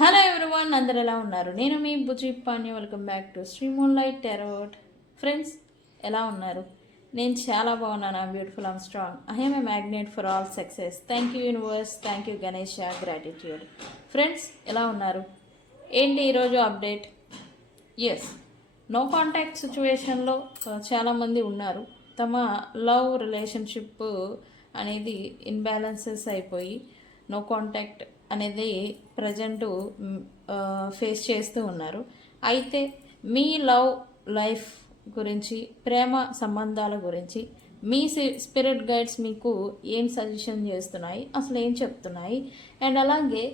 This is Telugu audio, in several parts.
హలో ఎవ్రీవన్, అందరు ఎలా ఉన్నారు? నేను మీ Bujji Pani. Welcome back to Shri moonlight tarot. Friends, ఎలా ఉన్నారు? నేను చాలా బాగున్నాను. Beautiful, I'm strong. I am a magnet for all success. Thank you universe, thank you Ganesh, gratitude. Friends, ఎలా ఉన్నారు? ఏంటి ఈరోజు అప్డేట్? ఎస్, నో కాంటాక్ట్ సిచ్యువేషన్లో చాలామంది ఉన్నారు. తమ లవ్ రిలేషన్షిప్ అనేది ఇన్బ్యాలెన్సెస్ అయిపోయి నో కాంటాక్ట్ అనేది ప్రజెంట్ ఫేస్ చేస్తూ ఉన్నారు. అయితే మీ లవ్ లైఫ్ గురించి, ప్రేమ సంబంధాల గురించి మీ స్పిరిట్ గైడ్స్ మీకు ఏం సజెషన్ చేస్తున్నాయి, అసలు ఏం చెప్తున్నాయి, అండ్ అలాగే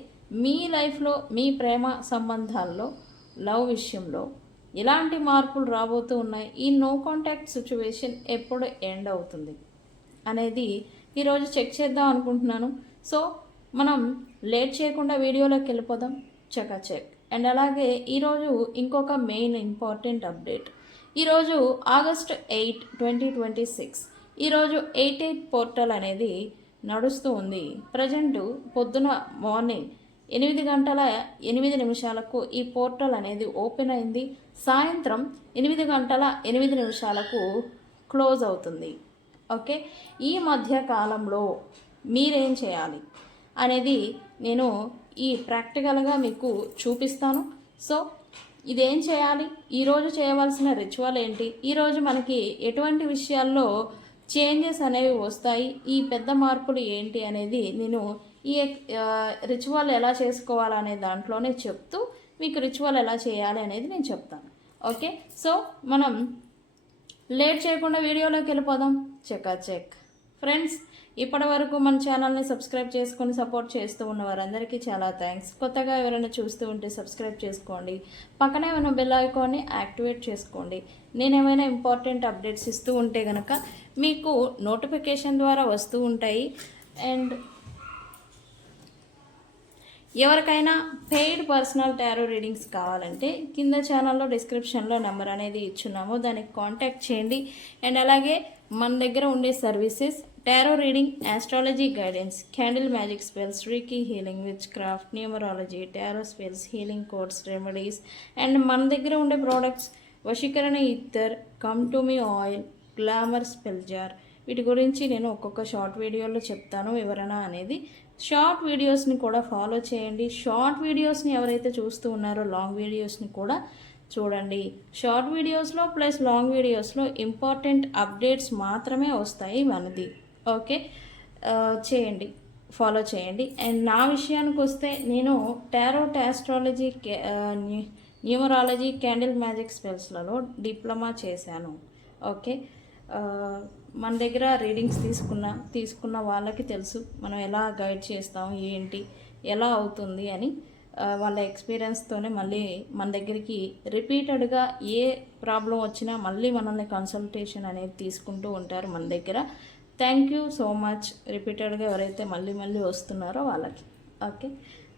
మీ లైఫ్లో మీ ప్రేమ సంబంధాల్లో లవ్ విషయంలో ఎలాంటి మార్పులు రాబోతూ ఉన్నాయి, ఈ నో కాంటాక్ట్ సిచ్యువేషన్ ఎప్పుడు ఎండ్ అవుతుంది అనేది ఈరోజు చెక్ చేద్దాం అనుకుంటున్నాను. సో మనం లేట్ చేయకుండా వీడియోలోకి వెళ్ళిపోదాం. చెక్. అండ్ అలాగే ఈరోజు ఇంకొక మెయిన్ ఇంపార్టెంట్ అప్డేట్. ఈరోజు August 8, 2026. ఈరోజు 88 పోర్టల్ అనేది నడుస్తూ ఉంది. ప్రజెంట్ పొద్దున మార్నింగ్ 8:08 ఈ పోర్టల్ అనేది ఓపెన్ అయింది. సాయంత్రం 8:08 క్లోజ్ అవుతుంది. ఓకే, ఈ మధ్య కాలంలో మీరేం చేయాలి అనేది నేను ఈ ప్రాక్టికల్గా మీకు చూపిస్తాను. సో ఇదేం చేయాలి, ఈరోజు చేయవలసిన రిచువల్ ఏంటి, ఈరోజు మనకి ఎటువంటి విషయాల్లో చేంజెస్ అనేవి వస్తాయి, ఈ పెద్ద మార్పులు ఏంటి అనేది నేను ఈ రిచువల్ ఎలా చేసుకోవాలనే దాంట్లోనే చెప్తూ మీకు రిచువల్ ఎలా చేయాలి అనేది నేను చెప్తాను. ఓకే, సో మనం లేట్ చేయకుండా వీడియోలోకి వెళ్ళిపోదాం. చెక్. ఫ్రెండ్స్, ఇప్పటి వరకు మన ఛానల్ని సబ్స్క్రైబ్ చేసుకొని సపోర్ట్ చేస్తూ ఉన్న వారందరికీ చాలా థ్యాంక్స్. కొత్తగా ఎవరైనా చూస్తూ ఉంటే సబ్స్క్రైబ్ చేసుకోండి. పక్కనే ఉన్న బెల్ ఐకాన్ని యాక్టివేట్ చేసుకోండి. నేను ఏమైనా ఇంపార్టెంట్ అప్డేట్స్ ఇస్తూ ఉంటే కనుక మీకు నోటిఫికేషన్ ద్వారా వస్తూ ఉంటాయి. అండ్ ఎవరికైనా పెయిడ్ పర్సనల్ టారో రీడింగ్స్ కావాలంటే కింద ఛానల్లో డిస్క్రిప్షన్లో నెంబర్ అనేది ఇచ్చున్నాము, దానికి కాంటాక్ట్ చేయండి. అండ్ అలాగే మన దగ్గర ఉండే services tarot reading, astrology guidance, candle magic spells, reiki healing, witchcraft, numerology, tarot spells, healing codes, remedies. And మన దగ్గర ఉండే ప్రోడక్ట్స్ వశీకరణ ఇత్తర్, come to me oil, glamour spell jar. వీటి గురించి నేను ఒక్కొక్క షార్ట్ వీడియోలో చెప్తాను వివరణ అనేది. షార్ట్ వీడియోస్ని కూడా ఫాలో చేయండి. షార్ట్ వీడియోస్ని ఎవరైతే చూస్తూ ఉన్నారో లాంగ్ వీడియోస్ని కూడా చూడండి. షార్ట్ వీడియోస్లో ప్లస్ లాంగ్ వీడియోస్లో ఇంపార్టెంట్ అప్డేట్స్ మాత్రమే వస్తాయి మనది. ఓకే, చేయండి, ఫాలో చేయండి. అండ్ నా విషయానికి వస్తే నేను tarot, astrology, numerology, candle magic స్పెల్స్లలో డిప్లొమా చేశాను. ఓకే, మన దగ్గర రీడింగ్స్ తీసుకున్న వాళ్ళకి తెలుసు మనం ఎలా గైడ్ చేస్తాం, ఏంటి, ఎలా అవుతుంది అని. వాళ్ళ ఎక్స్పీరియన్స్తోనే మళ్ళీ మన దగ్గరికి రిపీటెడ్గా ఏ ప్రాబ్లం వచ్చినా మళ్ళీ మనల్ని కన్సల్టేషన్ అనేది తీసుకుంటూ ఉంటారు మన దగ్గర. Thank you so much. రిపీటెడ్గా ఎవరైతే మళ్ళీ వస్తున్నారో వాళ్ళకి. ఓకే,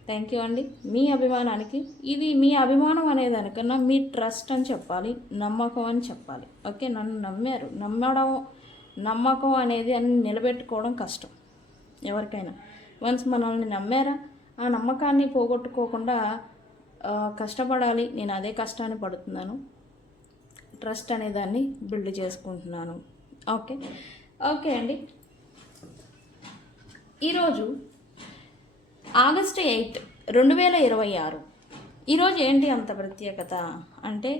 థ్యాంక్ యూ అండి మీ అభిమానానికి. ఇది మీ అభిమానం అనేదానికన్నా మీ ట్రస్ట్ అని చెప్పాలి, నమ్మకం అని చెప్పాలి. ఓకే, నన్ను నమ్మారు. నమ్మకం అనేది అని నిలబెట్టుకోవడం కష్టం ఎవరికైనా. వన్స్ మనల్ని నమ్మారా, ఆ నమ్మకాన్ని పోగొట్టుకోకుండా కష్టపడాలి. నేను అదే కష్టాన్ని పడుతున్నాను. ట్రస్ట్ అనేదాన్ని బిల్డ్ చేసుకుంటున్నాను. ఓకే అండి. ఈరోజు August 8, 2026. ఈరోజు ఏంటి అంత ప్రత్యేకత అంటే,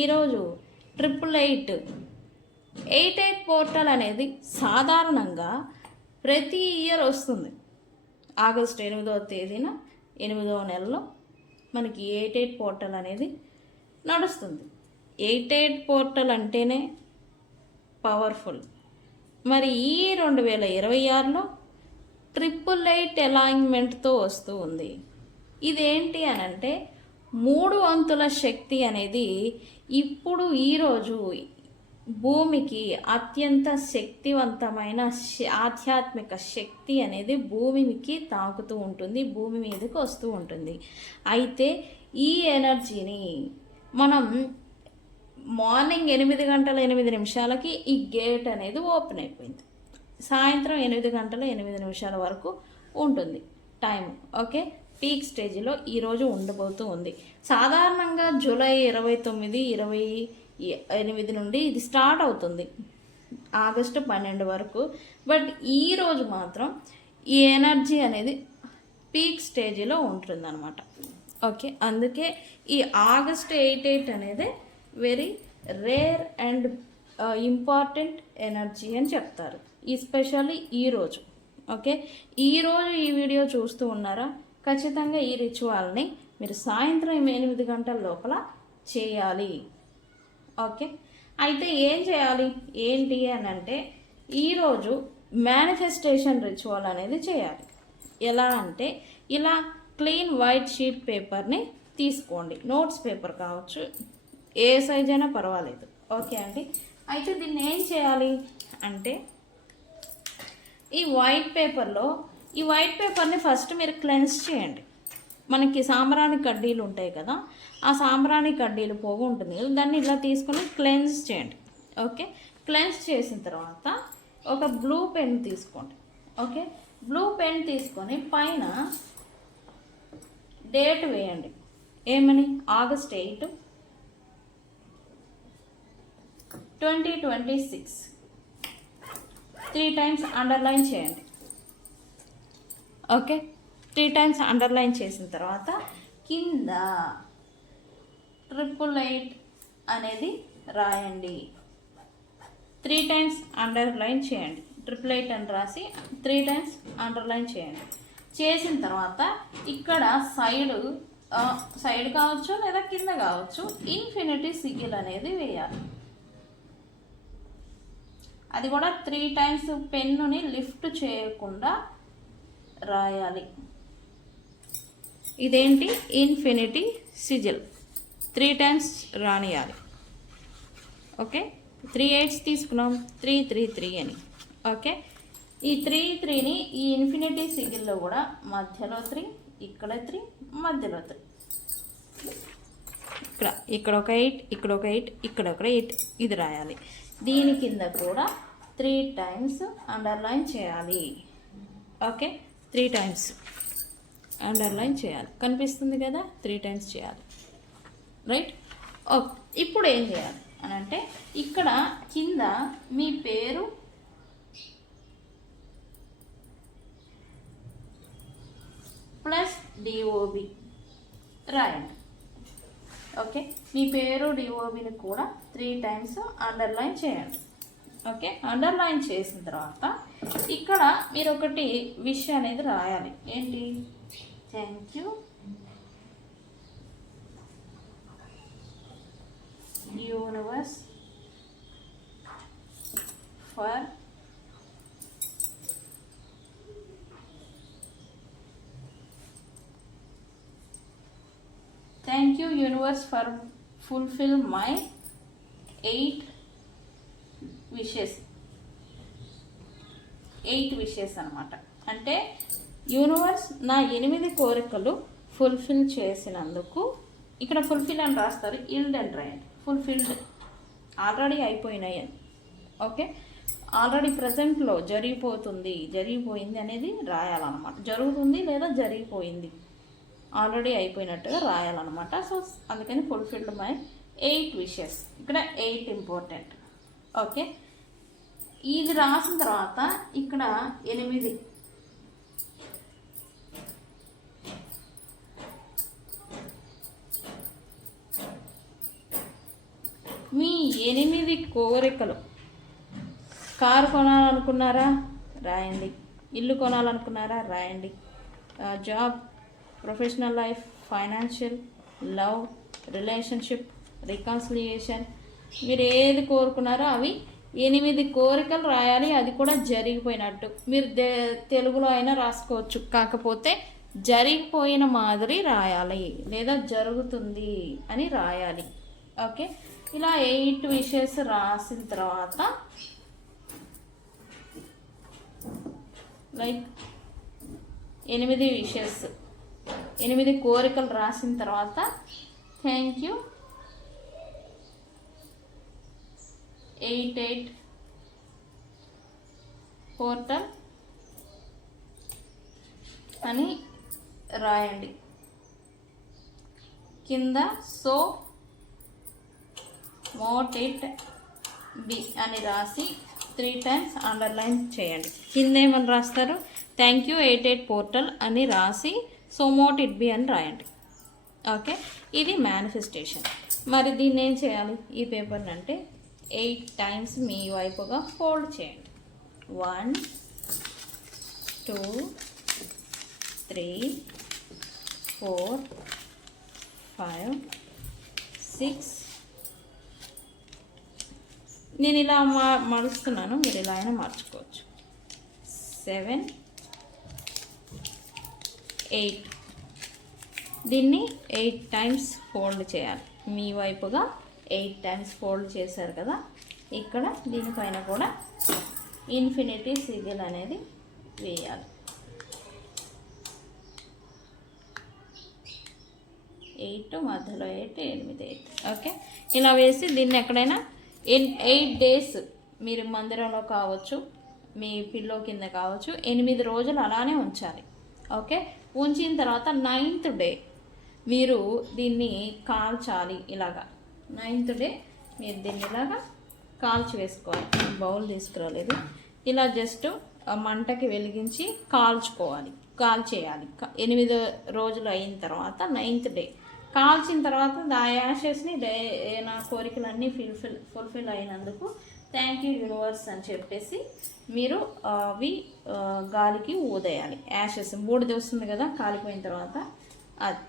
ఈరోజు 88 పోర్టల్ అనేది సాధారణంగా ప్రతి ఇయర్ వస్తుంది. August 8వ తేదీన 8వ నెలలో మనకి 88 పోర్టల్ అనేది నడుస్తుంది. 88 పోర్టల్ అంటేనే పవర్ఫుల్. మరి ఈ 2026లో 888 అలైన్మెంట్తో వస్తూ ఉంది. ఇదేంటి అని అంటే 3 వంతుల శక్తి అనేది ఇప్పుడు ఈరోజు భూమికి అత్యంత శక్తివంతమైన ఆధ్యాత్మిక శక్తి అనేది భూమికి తాకుతూ ఉంటుంది, భూమి మీదకి వస్తూ ఉంటుంది. అయితే ఈ ఎనర్జీని మనం మార్నింగ్ 8:08 ఈ గేట్ అనేది ఓపెన్ అయిపోయింది. సాయంత్రం 8:08 వరకు ఉంటుంది టైం. ఓకే, పీక్ స్టేజ్లో ఈరోజు ఉండబోతూ ఉంది. సాధారణంగా జూలై 29, 28 నుండి ఇది స్టార్ట్ అవుతుంది ఆగస్టు 12 వరకు. బట్ ఈరోజు మాత్రం ఈ ఎనర్జీ అనేది పీక్ స్టేజ్లో ఉంటుందన్నమాట. ఓకే, అందుకే ఈ ఆగస్ట్ 8 అనేది very rare and important energy అని చెప్తారు, ఎస్పెషల్లీ ఈరోజు. ఓకే, ఈరోజు ఈ వీడియో చూస్తూ ఉన్నారా, ఖచ్చితంగా ఈ రిచువల్ని మీరు సాయంత్రం 8 గంటల లోపల చేయాలి. ఓకే, అయితే ఏం చేయాలి ఏంటి అని అంటే, ఈరోజు మేనిఫెస్టేషన్ రిచువల్ అనేది చేయాలి. ఎలా అంటే, ఇలా క్లీన్ వైట్ షీట్ పేపర్ని తీసుకోండి, నోట్స్ పేపర్ కావచ్చు, ఏ సైజ్ అయినా పర్వాలేదు. ఓకే అండి, అయితే దీన్ని ఏం చేయాలి అంటే, ఈ వైట్ పేపర్ని ఫస్ట్ మీరు క్లెన్స్ చేయండి. మనకి సాంబ్రాణి కడ్డీలు ఉంటాయి కదా, ఆ సాంబ్రాణి కడ్డీలు పోగు ఉంటుంది కదా, దాన్ని ఇలా తీసుకొని క్లెన్స్ చేయండి. ఓకే, క్లెన్స్ చేసిన తర్వాత ఒక బ్లూ పెన్ తీసుకోండి. ఓకే, బ్లూ పెన్ తీసుకొని పైన డేట్ వేయండి. ఏమని? ఆగస్ట్ 8, 2026 3 టైమ్స్ అండర్లైన్ చేయండి. ఓకే, 3 టైమ్స్ అండర్లైన్ చేసిన తర్వాత కింద 888 అనేది రాయండి. 3 టైమ్స్ అండర్లైన్ చేయండి. 888 అని రాసి 3 టైమ్స్ అండర్లైన్ చేయండి. చేసిన తర్వాత ఇక్కడ సైడ్ కావచ్చు లేదా కింద కావచ్చు ఇన్ఫినిటీ సిగిల్ అనేది వేయాలి. అది కూడా 3 టైమ్స్ పెన్నుని లిఫ్ట్ చేయకుండా రాయాలి. ఇదేంటి? ఇన్ఫినిటీ సిజిల్ 3 టైమ్స్ రానియాలి. ఓకే, 3 8s తీసుకున్నాం, 3 3 3 అని. ఓకే, ఈ 3 3ని ఈ ఇన్ఫినిటీ సిగిల్లో కూడా మధ్యలో 3, ఇక్కడ 3, మధ్యలో 3, ఇక్కడ ఒక 8, ఇక్కడ ఒక 8, ఇక్కడ ఒక 8 ఇది రాయాలి. దీని కింద కూడా 3 టైమ్స్ అండర్లైన్ చేయాలి. ఓకే, 3 టైమ్స్ అండర్లైన్ చేయాలి. కనిపిస్తుంది కదా, 3 టైమ్స్ చేయాలి. రైట్. ఓకే, ఇప్పుడు ఏం చేయాలి అని అంటే, ఇక్కడ కింద మీ పేరు, ప్లస్ డిఓబి రాయండి. ఓకే, మీ పేరు డిఓబిని కూడా 3 టైమ్స్ అండర్లైన్ చేయండి. ఓకే, అండర్లైన్ చేసిన తర్వాత ఇక్కడ మీరు ఒకటి విష్ అనేది రాయాలి. ఏంటి? Thank you universe for thank you universe for fulfil my 8 wishes. 8 wishes అనమాట. అంటే యూనివర్స్ నా 8 కోరికలు ఫుల్ఫిల్ చేసినందుకు, ఇక్కడ ఫుల్ఫిల్ అని రాస్తారు, ఇల్డ్ అని రాయండి. ఫుల్ఫిల్డ్ ఆల్రెడీ అయిపోయినాయి అని. ఓకే, ఆల్రెడీ ప్రజెంట్లో జరిగిపోయింది అనేది రాయాలన్నమాట. జరుగుతుంది లేదా జరిగిపోయింది, ఆల్రెడీ అయిపోయినట్టుగా రాయాలన్నమాట. సో అందుకని ఫుల్ఫిల్డ్ మై 8 విషెస్. ఇక్కడ 8 ఇంపార్టెంట్. ఓకే, ఇది రాసిన తర్వాత ఇక్కడ 8 మీ 8 కోరికలు. కారు కొనాలనుకున్నారా? రాయండి. ఇల్లు కొనాలనుకున్నారా? రాయండి. Job, professional life, financial, love, relationship, reconciliation, మీరు ఏది కోరుకున్నారో అవి 8 కోరికలు రాయాలి. అది కూడా జరిగిపోయినట్టు. మీరు తెలుగులో అయినా రాసుకోవచ్చు, కాకపోతే జరిగిపోయిన మాదిరి రాయాలి లేదా జరుగుతుంది అని రాయాలి. ఓకే, ఇలా 8 విషెస్ రాసిన తర్వాత లైక్ 8 విషెస్ 8 కోరికలు రాసిన తర్వాత థ్యాంక్ యూ 88 పోర్టల్ అని రాయండి. కింద సో మోట్ ఇట్ బి అని రాసి 3 times అండర్లైన్ చేయండి. కింద ఏమని రాస్తారు, థ్యాంక్ యూ 88 పోర్టల్ అని రాసి సో మోట్ ఇట్ బి అని రాయండి. ఓకే, ఇది మేనిఫెస్టేషన్. మరి దీన్ని ఏం చేయాలి, ఈ పేపర్ని అంటే 8 times మీ వైపుగా ఫోల్డ్ చేయండి. 1 2 3 4 5 6. నేను ఇలా మలుస్తున్నాను, మీరు ఇలా అయినా మార్చుకోవచ్చు. 7 8. దీన్ని 8 times ఫోల్డ్ చేయాలి. మీ వైపుగా 8 times ఫోల్డ్ చేశారు కదా, ఇక్కడ దీనిపైన కూడా ఇన్ఫినిటీ సిగిల్ అనేది వేయాలి. 8 మధ్యలో 8 8. ఓకే, ఇలా వేసి దీన్ని ఎక్కడైనా 8 days మీరు మందిరంలో కావచ్చు, మీ పిల్లో కింద కావచ్చు, 8 రోజులు అలానే ఉంచాలి. ఓకే, ఉంచిన తర్వాత 9th day మీరు దీన్ని కాల్చాలి. ఇలాగా 9th day మీరు దీన్ని ఇలాగా కాల్చి వేసుకోవాలి. బౌల్ తీసుకురాలేదు. ఇలా జస్ట్ మంటకి వెలిగించి కాల్చేయాలి. 8 రోజులు అయిన తర్వాత 9th day కాల్చిన తర్వాత ఆ యాషెస్ని నా కోరికలన్నీ ఫుల్ఫిల్ అయినందుకు థ్యాంక్ యూ యూనివర్స్ అని చెప్పేసి మీరు అవి గాలికి ఊదేయాలి. యాషెస్ బూడిద వస్తుంది కదా కాలిపోయిన తర్వాత అది.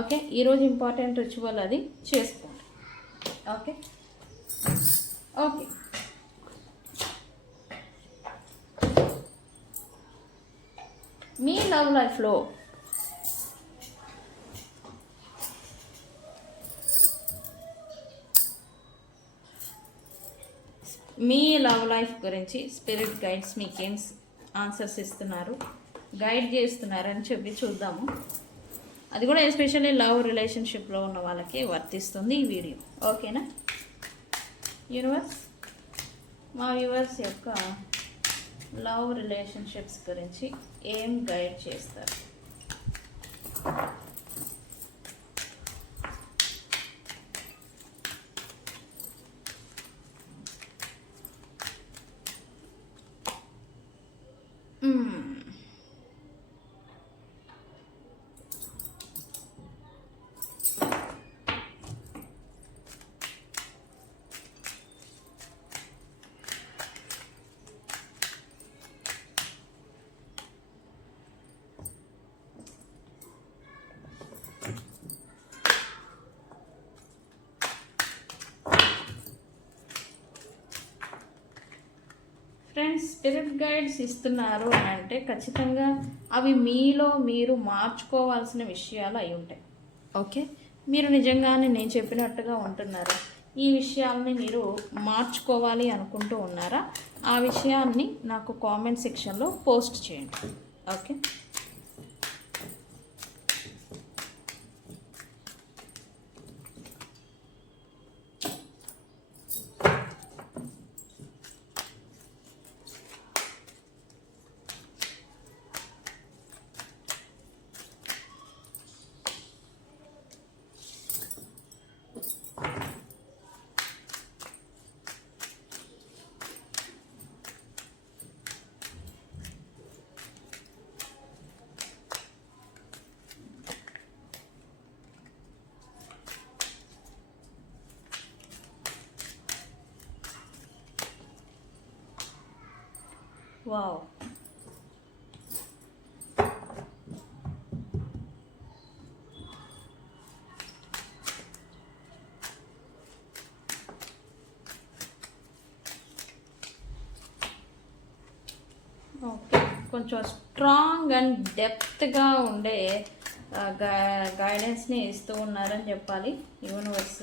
ఓకే, ఈరోజు ఇంపార్టెంట్ రిచువల్ అది చేసుకోండి. ఓకే ఓకే మీ లవ్ లైఫ్లో మీ లవ్ లైఫ్ గురించి స్పిరిట్ గైడ్స్ మీకేం ఆన్సర్స్ ఇస్తున్నారు, గైడ్ చేస్తున్నారు అని చెప్పి చూద్దాము. అది కూడా ఎస్పెషల్లీ లవ్ రిలేషన్షిప్లో ఉన్న వాళ్ళకి వర్తిస్తుంది ఈ వీడియో. ఓకేనా యూనివర్స్, మా వ్యూవర్స్ యొక్క లవ్ రిలేషన్షిప్స్ గురించి ఏం గైడ్ చేస్తారు? ఫ్రెండ్స్, స్పిరిట్ గైడ్స్ ఇస్తున్నారు అని అంటే ఖచ్చితంగా అవి మీలో మీరు మార్చుకోవాల్సిన విషయాలు అయి ఉంటాయి. ఓకే, మీరు నిజంగానే నేను చెప్పినట్టుగా ఉంటున్నారా? ఈ విషయాల్ని మీరు మార్చుకోవాలి అనుకుంటూ ఉన్నారా? ఆ విషయాన్ని నాకు కామెంట్ సెక్షన్లో పోస్ట్ చేయండి. ఓకే, వావ్, ఓకే, కొంచెం స్ట్రాంగ్ అండ్ డెప్త్గా ఉండే గైడెన్స్ని ఇస్తూ ఉన్నారని చెప్పాలి యూనివర్స్.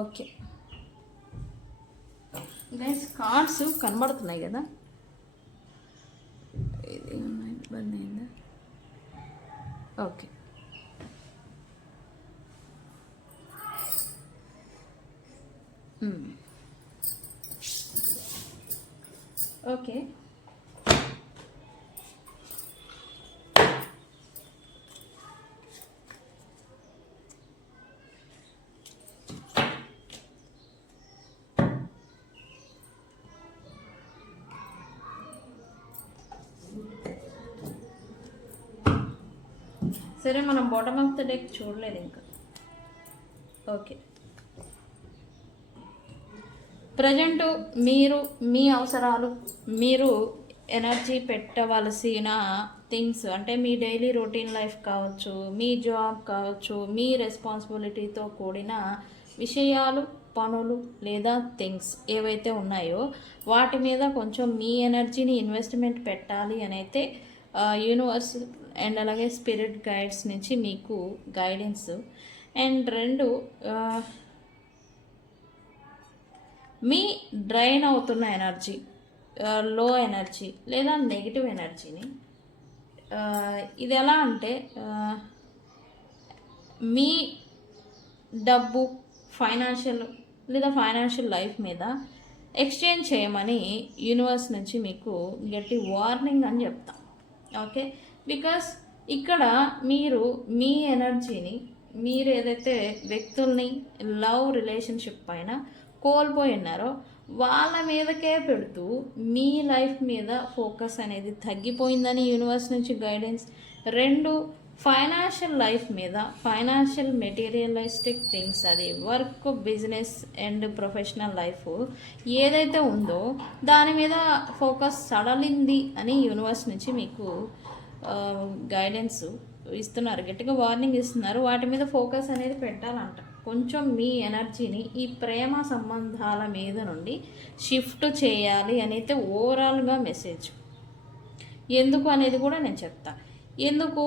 ఓకే గైస్, కార్డ్స్ కనబడుతున్నాయి కదా, ఇది ఇబ్బంది అయిందా? ఓకే. ఓకే, సరే మనం బాటమ్ ఆఫ్ ద డెక్ చూడలేదు ఇంకా. ఓకే, ప్రజెంట్ మీరు మీ అవసరాలు, మీరు ఎనర్జీ పెట్టవలసిన థింగ్స్ అంటే మీ డైలీ రొటీన్ లైఫ్ కావచ్చు, మీ జాబ్ కావచ్చు, మీ రెస్పాన్సిబిలిటీతో కూడిన విషయాలు, పనులు లేదా థింగ్స్ ఏవైతే ఉన్నాయో వాటి మీద కొంచెం మీ ఎనర్జీని ఇన్వెస్ట్మెంట్ పెట్టాలి అని అయితే యూనివర్స్ అండ్ అలాగే స్పిరిట్ గైడ్స్ నుంచి మీకు గైడెన్స్. అండ్ రెండు, మీ డ్రైన్ అవుతున్న ఎనర్జీ, లో ఎనర్జీ లేదా నెగిటివ్ ఎనర్జీని, ఇది ఎలా అంటే మీ డబ్బు, ఫైనాన్షియల్ లేదా ఫైనాన్షియల్ లైఫ్ మీద ఎక్స్చేంజ్ చేయమని యూనివర్స్ నుంచి మీకు గట్టి వార్నింగ్ అని చెప్తాం. ఓకే, బికాస్ ఇక్కడ మీరు మీ ఎనర్జీని, మీరు ఏదైతే వ్యక్తుల్ని లవ్ రిలేషన్షిప్ పైన కోల్పోయి ఉన్నారో వాళ్ళ మీదకే పెడుతూ మీ లైఫ్ మీద ఫోకస్ అనేది తగ్గిపోయిందని యూనివర్స్ నుంచి గైడెన్స్. రెండు, ఫైనాన్షియల్ లైఫ్ మీద, ఫైనాన్షియల్ మెటీరియలిస్టిక్ థింగ్స్, అది work, business and professional life ఏదైతే ఉందో దాని మీద ఫోకస్ సడలింది అని యూనివర్స్ నుంచి మీకు గైడెన్స్ ఇస్తున్నారు, గట్టిగా వార్నింగ్ ఇస్తున్నారు. వాటి మీద ఫోకస్ అనేది పెట్టాలంట. కొంచెం మీ ఎనర్జీని ఈ ప్రేమ సంబంధాల మీద నుండి షిఫ్ట్ చేయాలి అని అయితే ఓవరాల్గా మెసేజ్. ఎందుకు అనేది కూడా నేను చెప్తా. ఎందుకు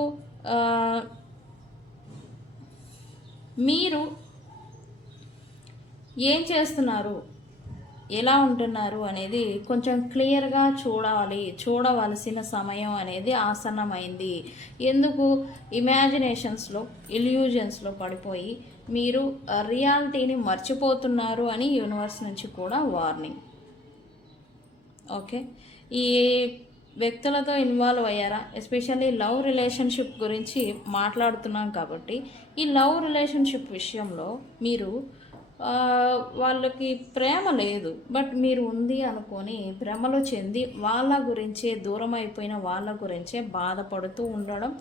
మీరు ఏం చేస్తున్నారు, ఎలా ఉంటున్నారు అనేది కొంచెం క్లియర్గా చూడవలసిన సమయం అనేది ఆసన్నమైంది. ఎందుకు ఇమాజినేషన్స్లో, ఇల్యూజన్స్లో పడిపోయి మీరు రియాలిటీని మర్చిపోతున్నారు అని యూనివర్స్ నుంచి కూడా వార్నింగ్. ఓకే, ఈ వ్యక్తులతో ఇన్వాల్వ్ అయ్యారా, ఎస్పెషల్లీ లవ్ రిలేషన్షిప్ గురించి మాట్లాడుతున్నాం కాబట్టి ఈ లవ్ రిలేషన్షిప్ విషయంలో మీరు వాళ్ళకి ప్రేమ లేదు, బట్ మీరు ఉంది అనుకొని భ్రమలో చెంది వాళ్ళ గురించే, దూరం అయిపోయిన వాళ్ళ గురించే బాధపడుతూ ఉండడం,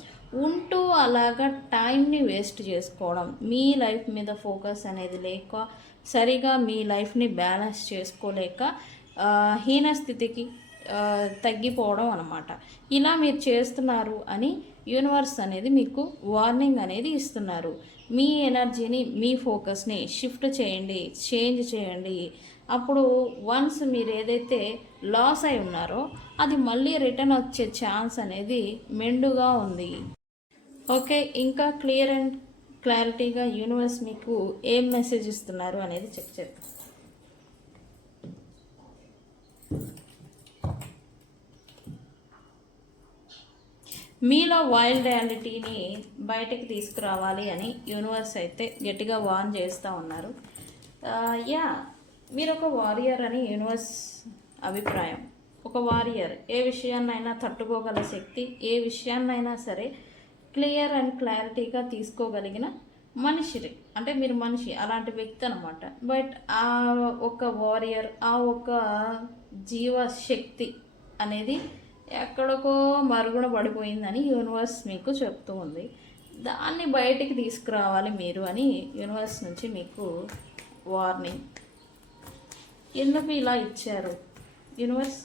ఉంటూ అలాగా టైంని వేస్ట్ చేసుకోవడం, మీ లైఫ్ మీద ఫోకస్ అనేది లేక, సరిగా మీ లైఫ్ని బ్యాలెన్స్ చేసుకోలేక హీనస్థితికి తగ్గిపోవడం అన్నమాట. ఇలా మీరు చేస్తున్నారు అని యూనివర్స్ అనేది మీకు వార్నింగ్ అనేది ఇస్తున్నారు. మీ ఎనర్జీని, మీ ఫోకస్ని షిఫ్ట్ చేయండి, చేంజ్ చేయండి. అప్పుడు వన్స్ మీరు ఏదైతే లాస్ అయి ఉన్నారో అది మళ్ళీ రిటర్న్ వచ్చే ఛాన్స్ అనేది మెండుగా ఉంది. ఓకే, ఇంకా క్లియర్ అండ్ క్లారిటీగా యూనివర్స్ మీకు ఏం మెసేజ్ ఇస్తున్నారు అనేది చెక్ చేద్దాం. మీలో వైల్డ్ రియాలిటీని బయటకు తీసుకురావాలి అని యూనివర్స్ అయితే గట్టిగా వార్న్ చేస్తూ ఉన్నారు. మీరు ఒక వారియర్ అని యూనివర్స్ అభిప్రాయం. ఒక వారియర్ ఏ విషయాన్నైనా తట్టుకోగల శక్తి, ఏ విషయాన్నైనా సరే క్లియర్ అండ్ క్లారిటీగా తీసుకోగలిగిన మనిషి, అంటే మీరు మనిషి అలాంటి వ్యక్తి అనమాట. బట్ ఆ ఒక వారియర్, ఆ ఒక జీవశక్తి అనేది ఎక్కడికో మరుగున పడిపోయిందని యూనివర్స్ మీకు చెప్తూ ఉంది. దాన్ని బయటికి తీసుకురావాలి మీరు అని యూనివర్స్ నుంచి మీకు వార్నింగ్. ఎందుకు ఇలా ఇచ్చారు universe?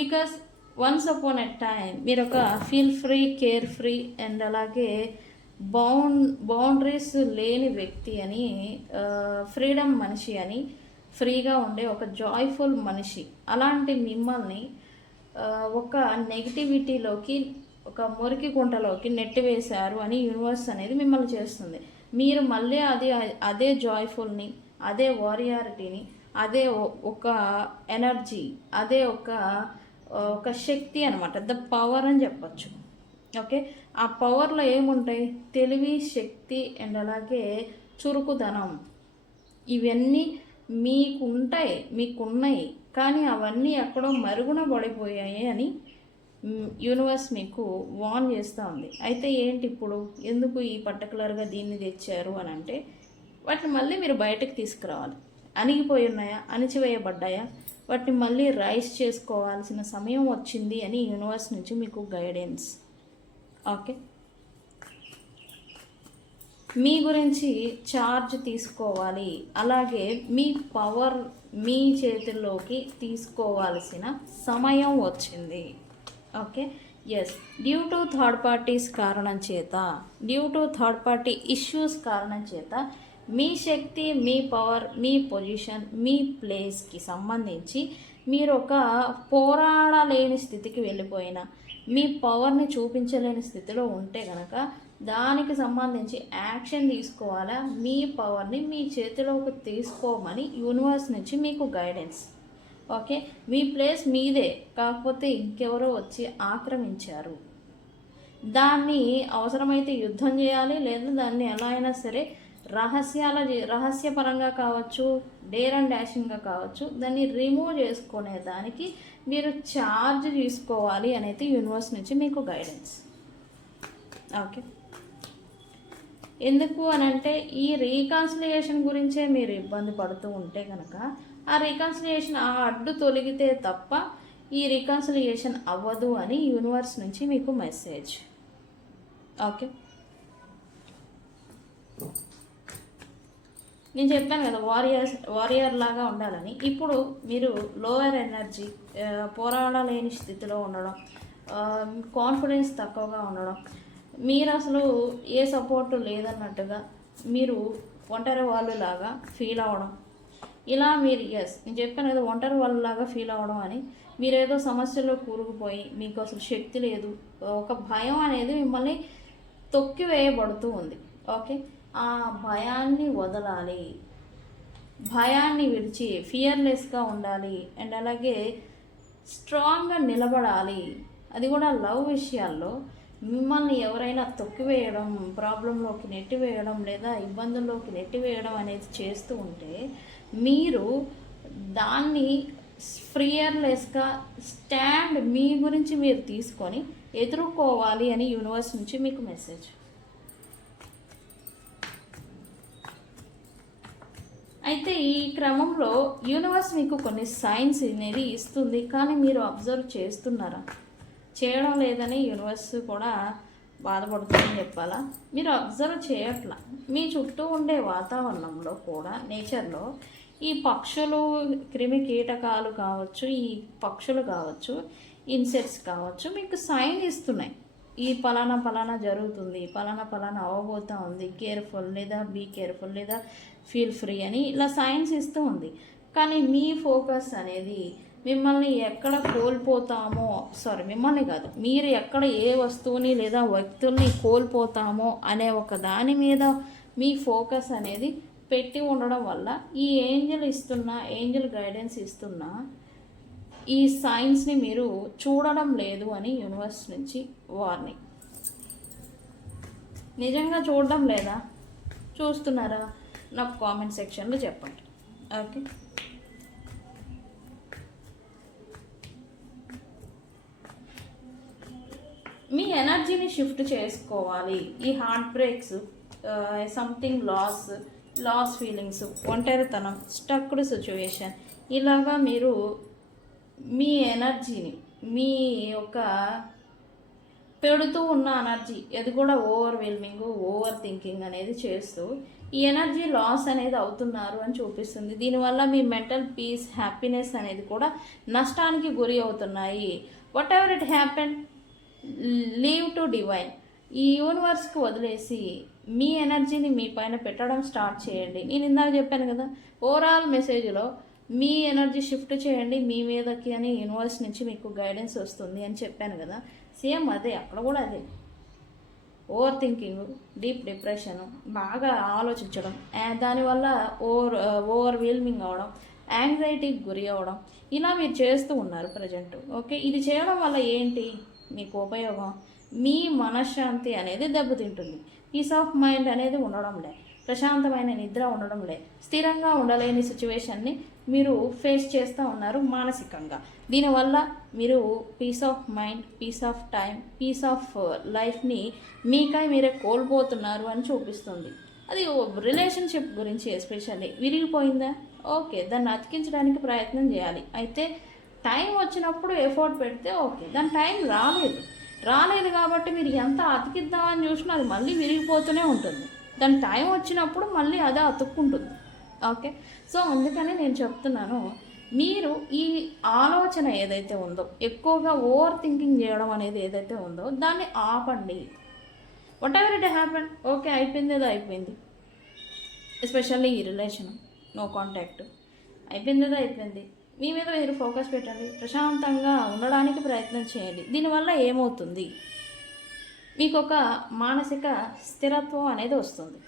Because once upon a time మీరు ఒక feel free, care free and అలాగే బౌండరీస్ లేని వ్యక్తి అని, ఫ్రీడమ్ మనిషి అని, ఫ్రీగా ఉండే ఒక జాయ్ఫుల్ మనిషి. అలాంటి మిమ్మల్ని ఒక నెగిటివిటీలోకి, ఒక మురికి గుంటలోకి నెట్టివేశారు అని యూనివర్స్ అనేది మిమ్మల్ని చేస్తుంది. మీరు మళ్ళీ అదే జాయ్ఫుల్ని, అదే వారియారిటీని, అదే ఒక ఎనర్జీ, అదే ఒక శక్తి అనమాట, ద పవర్ అని చెప్పచ్చు. ఓకే, ఆ పవర్లో ఏముంటాయి? తెలివి, శక్తి అండ్ అలాగే చురుకుదనం, ఇవన్నీ మీకున్నాయి, కానీ అవన్నీ ఎక్కడో మరుగున పడిపోయాయి అని యూనివర్స్ మీకు వార్న్ చేస్తూ ఉంది. అయితే ఏంటి ఇప్పుడు ఎందుకు ఈ పర్టికులర్గా దీన్ని తెచ్చారు అని అంటే, వాటిని మళ్ళీ మీరు బయటకు తీసుకురావాలి. అణిగిపోయి ఉన్నాయా, అణిచివేయబడ్డాయా, వాటిని మళ్ళీ రైస్ చేసుకోవాల్సిన సమయం వచ్చింది అని యూనివర్స్ నుంచి మీకు గైడెన్స్. ఓకే, మీ గురించి ఛార్జ్ తీసుకోవాలి, అలాగే మీ పవర్ మీ చేతుల్లోకి తీసుకోవాల్సిన సమయం వచ్చింది. Okay, yes, due to third parties కారణం చేత, due to third party issues కారణం చేత మీ శక్తి, మీ పవర్, మీ పొజిషన్, మీ ప్లేస్కి సంబంధించి మీరు ఒక పోరాడలేని స్థితికి వెళ్ళిపోయిన, మీ పవర్ని చూపించలేని స్థితిలో ఉంటే కనుక దానికి సంబంధించి యాక్షన్ తీసుకోవాలా, మీ పవర్ని మీ చేతిలోకి తీసుకోమని యూనివర్స్ నుంచి మీకు గైడెన్స్. ఓకే, మీ ప్లేస్ మీదే, కాకపోతే ఇంకెవరో వచ్చి ఆక్రమించారు. దాన్ని అవసరమైతే యుద్ధం చేయాలి, లేదా దాన్ని ఎలా అయినా సరే రహస్యపరంగా కావచ్చు, డేర్ అండ్ డాషింగ్గా కావచ్చు, దాన్ని రిమూవ్ చేసుకునే దానికి మీరు ఛార్జ్ తీసుకోవాలి అనేది యూనివర్స్ నుంచి మీకు గైడెన్స్. ఓకే, ఎందుకు అనంటే ఈ రీకన్సిలియేషన్ గురించే మీరు ఇబ్బంది పడుతూ ఉంటే కనుక ఆ రీకన్సిలియేషన్ ఆ అడ్డు తొలగితే తప్ప ఈ రీకన్సిలియేషన్ అవ్వదు అని యూనివర్స్ నుంచి మీకు మెసేజ్. ఓకే, నేను చెప్పాను కదా వారియర్ లాగా ఉండాలని. ఇప్పుడు మీరు లోయర్ ఎనర్జీ, పోరాడలేని స్థితిలో ఉండడం, కాన్ఫిడెన్స్ తక్కువగా ఉండడం, మీరు అసలు ఏ సపోర్టు లేదన్నట్టుగా మీరు ఒంటరి వాళ్ళలాగా ఫీల్ అవ్వడం, ఇలా మీరు నేను చెప్పాను కదా ఒంటరి వాళ్ళలాగా ఫీల్ అవ్వడం అని, మీరేదో సమస్యలో కూరుకుపోయి మీకు అసలు శక్తి లేదు, ఒక భయం అనేది మిమ్మల్ని తొక్కివేయబడుతూ ఉంది. ఓకే, ఆ భయాన్ని వదలాలి, భయాన్ని విడిచి ఫియర్లెస్గా ఉండాలి అండ్ అలాగే స్ట్రాంగ్గా నిలబడాలి. అది కూడా లవ్ విషయాల్లో మిమ్మల్ని ఎవరైనా తొక్కివేయడం, ప్రాబ్లంలోకి నెట్టివేయడం లేదా ఇబ్బందుల్లోకి నెట్టివేయడం అనేది చేస్తూ ఉంటే మీరు దాన్ని ఫియర్లెస్గా స్టాండ్ మీ గురించి మీరు తీసుకొని ఎదుర్కోవాలి అని యూనివర్స్ నుంచి మీకు మెసేజ్. అయితే ఈ క్రమంలో యూనివర్స్ మీకు కొన్ని సైన్స్ అనేది ఇస్తుంది, కానీ మీరు అబ్జర్వ్ చేస్తున్నారా? చేయడం లేదని యూనివర్స్ కూడా బాధపడుతుందని చెప్పాలా? మీరు అబ్జర్వ్ చేయట్లా. మీ చుట్టూ ఉండే వాతావరణంలో కూడా, నేచర్లో ఈ పక్షులు, క్రిమి కీటకాలు కావచ్చు, ఈ పక్షులు కావచ్చు, ఇన్సెక్ట్స్ కావచ్చు, మీకు సైన్ ఇస్తున్నాయి. ఈ పలానా జరుగుతుంది, పలానా అవ్వబోతూ ఉంది, కేర్ఫుల్ లేదా బీ కేర్ఫుల్ లేదా ఫీల్ ఫ్రీ అని ఇలా సైన్స్ ఇస్తూ ఉంది. కానీ మీ ఫోకస్ అనేది మిమ్మల్ని ఎక్కడ కోల్పోతామో, మిమ్మల్ని కాదు, మీరు ఎక్కడ ఏ వస్తువుని లేదా వ్యక్తుల్ని కోల్పోతామో అనే ఒక దాని మీద మీ ఫోకస్ అనేది పెట్టి ఉండడం వల్ల ఈ ఏంజల్ గైడెన్స్ ఇస్తున్న ఈ సైన్స్ని మీరు చూడడం లేదు అని యూనివర్స్ నుంచి వార్నింగ్. నిజంగా చూడడం లేదా, చూస్తున్నారా? నాకు కామెంట్ సెక్షన్లో చెప్పండి. ఓకే, మీ ఎనర్జీని షిఫ్ట్ చేసుకోవాలి. ఈ heart breaks, something loss feelings, ఒంటరితనం, స్టక్డ్ సిచ్యువేషన్, ఇలాగా మీరు మీ ఎనర్జీని మీ యొక్క పెడుతూ ఉన్న ఎనర్జీ అది కూడా ఓవర్ థింకింగ్ అనేది చేస్తూ ఈ ఎనర్జీ లాస్ అనేది అవుతున్నారు అని చూపిస్తుంది. దీనివల్ల మీ మెంటల్ పీస్, హ్యాపీనెస్ అనేది కూడా నష్టానికి గురి అవుతున్నాయి. What ever it happen, leave to divine. ఈ యూనివర్స్కి వదిలేసి మీ ఎనర్జీని మీ పైన పెట్టడం స్టార్ట్ చేయండి. నేను ఇందాక చెప్పాను కదా, ఓవరాల్ మెసేజ్లో మీ ఎనర్జీ షిఫ్ట్ చేయండి మీ మీదకి అని యూనివర్స్ నుంచి మీకు గైడెన్స్ వస్తుంది అని చెప్పాను కదా. సేమ్ అదే, అక్కడ కూడా అదే. ఓవర్ థింకింగ్, డీప్ డిప్రెషన్, బాగా ఆలోచించడం, దానివల్ల ఓవర్వెల్మింగ్ అవడం, యాంగ్జైటీకి గురి అవ్వడం, ఇలా మీరు చేస్తూ ఉన్నారు ప్రజెంట్. ఓకే, ఇది చేయడం వల్ల ఏంటి మీకు ఉపయోగం? మీ మనశ్శాంతి అనేది దెబ్బతింటుంది. పీస్ ఆఫ్ మైండ్ అనేది ఉండడం లే, ప్రశాంతమైన నిద్ర ఉండడం లే, స్థిరంగా ఉండలేని సిచ్యువేషన్ని మీరు ఫేస్ చేస్తూ ఉన్నారు మానసికంగా. దీనివల్ల మీరు peace of mind, peace of time, peace of లైఫ్ని మీకై మీరే కోల్పోతున్నారు అని చూపిస్తుంది. అది రిలేషన్షిప్ గురించి ఎస్పెషల్లీ. విరిగిపోయిందా? ఓకే, దాన్ని అతికించడానికి ప్రయత్నం చేయాలి. అయితే టైం వచ్చినప్పుడు ఎఫర్ట్ పెడితే ఓకే. దాని టైం రాలేదు కాబట్టి మీరు ఎంత అతికిద్దామని చూసినా అది మళ్ళీ విరిగిపోతూనే ఉంటుంది. దాని టైం వచ్చినప్పుడు మళ్ళీ అదే అతుక్కుంటుంది. ఓకే, సో అందుకని నేను చెప్తున్నాను, మీరు ఈ ఆలోచన ఏదైతే ఉందో, ఎక్కువగా ఓవర్ థింకింగ్ చేయడం అనేది ఏదైతే ఉందో దాన్ని ఆపండి. What ever it happen, okay అయిపోయింది, ఏదో అయిపోయింది. ఎస్పెషల్లీ ఈ రిలేషన్, నో కాంటాక్ట్, అయిపోయింది. మీ మీద మీరు ఫోకస్ పెట్టండి, ప్రశాంతంగా ఉండడానికి ప్రయత్నం చేయండి. దీనివల్ల ఏమవుతుంది, మీకు ఒక మానసిక స్థిరత్వం అనేది వస్తుంది.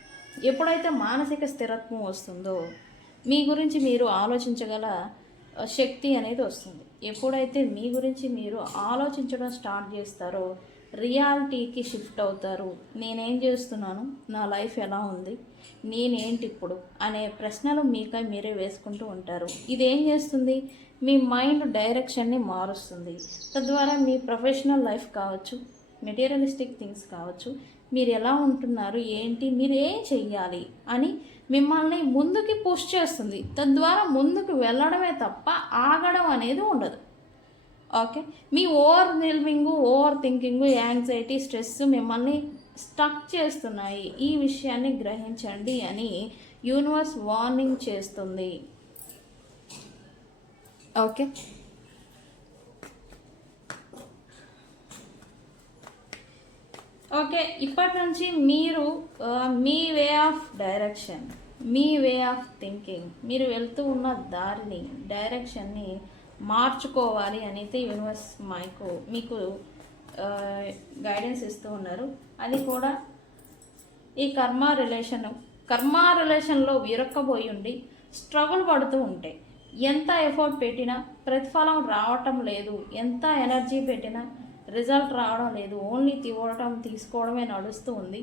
ఎప్పుడైతే మానసిక స్థిరత్వం వస్తుందో మీ గురించి మీరు ఆలోచించగల శక్తి అనేది వస్తుంది. ఎప్పుడైతే మీ గురించి మీరు ఆలోచించడం స్టార్ట్ చేస్తారో రియాలిటీకి షిఫ్ట్ అవుతారు. నేనేం చేస్తున్నాను, నా లైఫ్ ఎలా ఉంది, నేనేంటి ఇప్పుడు అనే ప్రశ్నలు మీకై మీరే వేసుకుంటూ ఉంటారు. ఇదేం చేస్తుంది, మీ మైండ్ డైరెక్షన్ని మారుస్తుంది. తద్వారా మీ ప్రొఫెషనల్ లైఫ్ కావచ్చు, మెటీరియలిస్టిక్ థింగ్స్ కావచ్చు, మీరు ఎలా ఉంటున్నారు, ఏంటి, మీరు ఏం చెయ్యాలి అని మిమ్మల్ని ముందుకి పుష్ చేస్తుంది. తద్వారా ముందుకు వెళ్ళడమే తప్ప ఆగడం అనేది ఉండదు. ఓకే, మీ ఓవర్ థింకింగ్, యాంగ్జైటీ, స్ట్రెస్ మిమ్మల్ని స్టక్ చేస్తున్నాయి. ఈ విషయాన్ని గ్రహించండి అని యూనివర్స్ వార్నింగ్ చేస్తుంది. ఓకే, ఓకే, ఇప్పటి నుంచి మీరు మీ వే ఆఫ్ డైరెక్షన్, మీ వే ఆఫ్ థింకింగ్, మీరు వెళ్తూ ఉన్న దారిని, డైరెక్షన్ని మార్చుకోవాలి అని అయితే యూనివర్స్ మీకు గైడెన్స్ ఇస్తూ ఉన్నారు. అది కూడా ఈ కర్మ రిలేషన్లో విరక్కబోయి ఉండి స్ట్రగుల్ పడుతూ ఉంటే, ఎంత ఎఫర్ట్ పెట్టినా ప్రతిఫలం రావటం లేదు, ఎంత ఎనర్జీ పెట్టినా రిజల్ట్ రావడం లేదు, ఓన్లీ తీసుకోవడమే నడుస్తూ ఉంది,